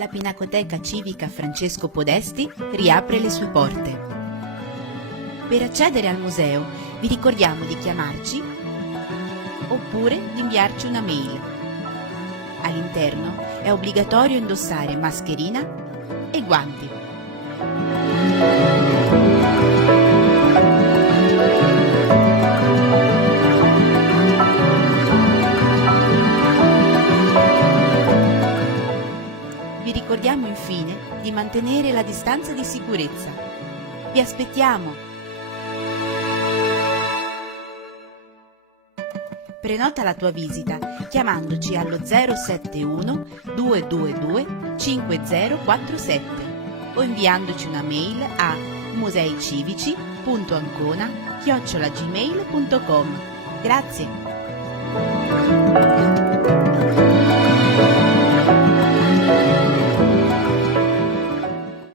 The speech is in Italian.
la Pinacoteca Civica Francesco Podesti riapre le sue porte. Per accedere al museo vi ricordiamo di chiamarci oppure di inviarci una mail. All'interno è obbligatorio indossare mascherina e guanti. Vi ricordiamo infine di mantenere la distanza di sicurezza. Vi aspettiamo! Prenota la tua visita chiamandoci allo 071 222 5047 o inviandoci una mail a museicivici.ancona@gmail.com. Grazie!